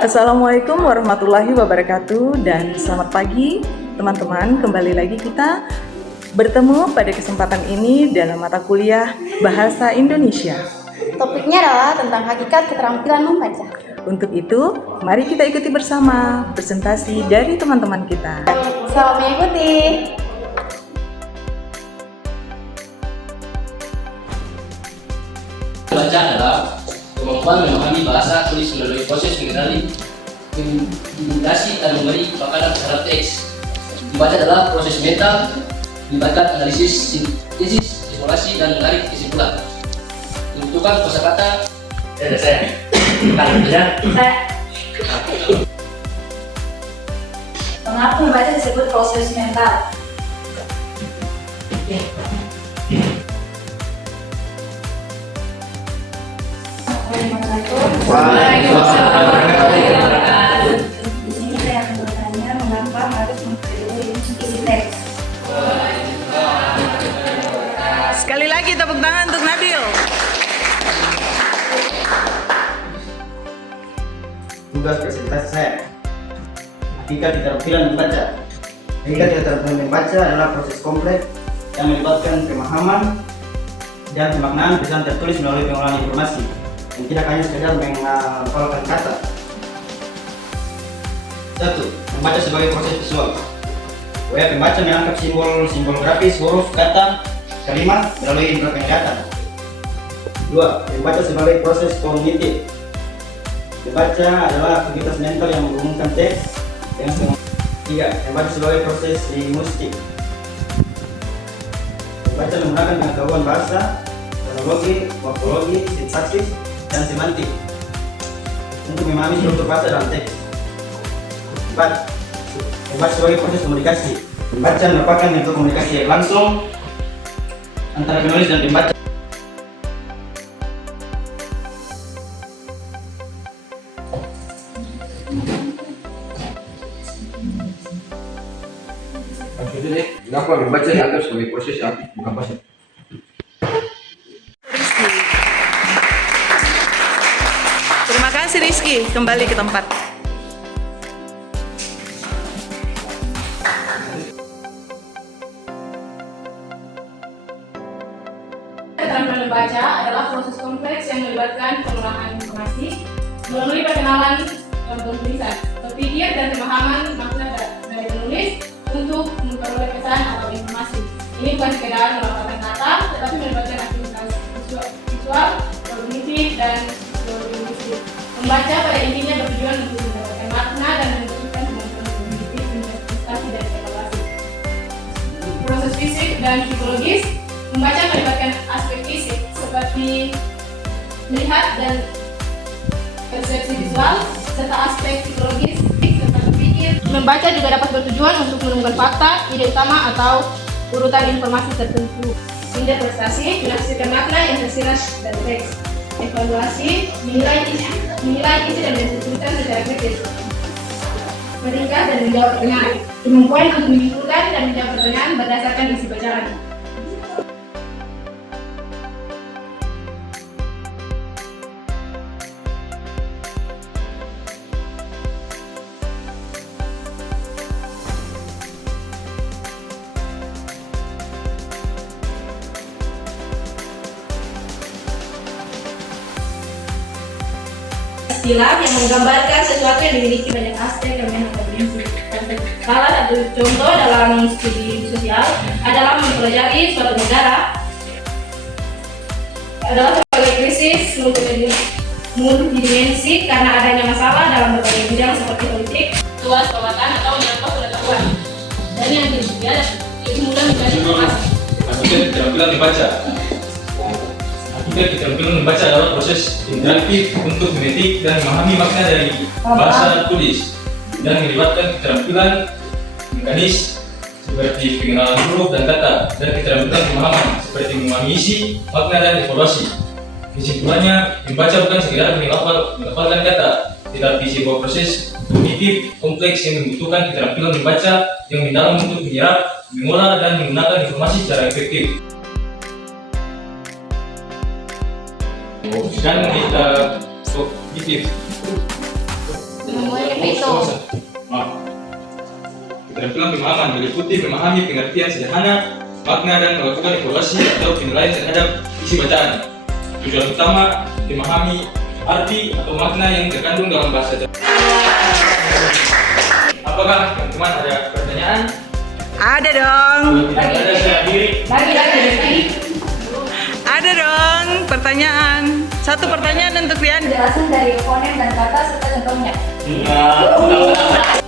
Assalamualaikum warahmatullahi wabarakatuh dan selamat pagi teman-teman. Kembali lagi kita bertemu pada kesempatan ini dalam mata kuliah Bahasa Indonesia. Topiknya adalah tentang hakikat keterampilan membaca. Untuk itu, mari kita ikuti bersama presentasi dari teman-teman kita. Selamat mengikuti. Membaca adalah kemampuan memahami bahasa tulis melalui proses mengenali, mengintimidasi dan memberi makanan terhadap teks. Membaca adalah proses mental, melibatkan analisis, sintesis, isolasi, dan menarik kesimpulan. Pembentukan kosakata dari saya. Mengapa membaca disebut proses mental? Di sini saya akan bertanya mengapa harus mempelajari isi teks. Sekali lagi tepuk tangan untuk Nabil. Tugas presentasi saya. Hakikat keterampilan membaca. Hakikat keterampilan membaca adalah proses kompleks yang melibatkan pemahaman dan pemaknaan pesan tertulis melalui pengolahan informasi dan tidak hanya sekedar menghafalkan kata. 1. Membaca sebagai proses visual. Supaya pembaca menangkap simbol-simbol grafis, huruf, kata, kalimat melalui indera penglihatan. 2. Membaca sebagai proses kognitif. Membaca adalah aktivitas mental yang menghubungkan teks dengan semua. 3. Membaca sebagai proses linguistik. Membaca menggunakan pengetahuan bahasa, fonologi, morfologi, sintaksis, dan semantik untuk memahami struktur bahasa dalam teks. 4. Membaca sebagai proses komunikasi. Membaca merupakan bentuk komunikasi yang langsung antara penulis dan pembaca. Maksudnya, kenapa membaca dianggap sebagai proses yang bukan pasif? Rizky. Terima kasih Rizky, kembali ke tempat. Keterampilan membaca adalah proses kompleks yang melibatkan pengolahan informasi melalui perkenalan tulisan, berpikir dan pemahaman makna dari penulis untuk memperoleh pesan atau informasi. Ini bukan sekedar melafalkan kata, tetapi melibatkan aktivitas visual, kognitif, dan linguistik. Membaca pada intinya bertujuan untuk mendapatkan makna dan menentukan kemampuan kognitif, interpretasi, dan evaluasi. Proses fisik dan psikologis. Membaca melibatkan aspek fisik seperti melihat dan persepsi visual, serta aspek psikologis serta berpikir. Membaca juga dapat bertujuan untuk menemukan fakta, ide utama, atau urutan informasi tertentu. Interpretasi menafsirkan makna yang tersirat dari teks. Evaluasi menilai isi dan menentukan secara kritis. Meringkas dan menjawab pertanyaan. Kemampuan untuk menyimpulkan dan menjawab pertanyaan berdasarkan isi bacaan. Istilah yang menggambarkan sesuatu yang dimiliki banyak aspek dan banyak dimensi. Salah satu contoh dalam studi sosial adalah mempelajari suatu negara adalah sebagai krisis multidimensi karena adanya masalah dalam berbagai bidang seperti politik, luas kekuatan atau menyangkut pengetahuan. Dan yang ketiga lebih mudah menjadi informasi. Hakikat keterampilan membaca. Hakikat keterampilan membaca adalah proses interaktif untuk memetik dan memahami makna dari bahasa tulis dan melibatkan keterampilan mekanis seperti pengenalan huruf dan kata dan keterampilan pemahaman seperti memahami isi, makna, dan evaluasi. Kesimpulannya, membaca bukan sekedar menghafalkan kata, tetapi sebuah proses kognitif kompleks yang membutuhkan keterampilan membaca yang mendalam untuk menyerap, mengolah, dan menggunakan informasi secara efektif. Dan kita kognitif. itu. Maaf. Keterampilan pemahaman meliputi memahami pengertian sederhana, makna dan melakukan evaluasi atau penilaian terhadap isi bacaan. Tujuan utama memahami arti atau makna yang terkandung dalam bahasa. Apakah teman-teman ada pertanyaan? Ada dong. Kalau tidak ada, saya akhiri. Bagi. Ada dong pertanyaan. Satu pertanyaan untuk Rian. Penjelasan dari fonem dan kata serta contohnya. Nah,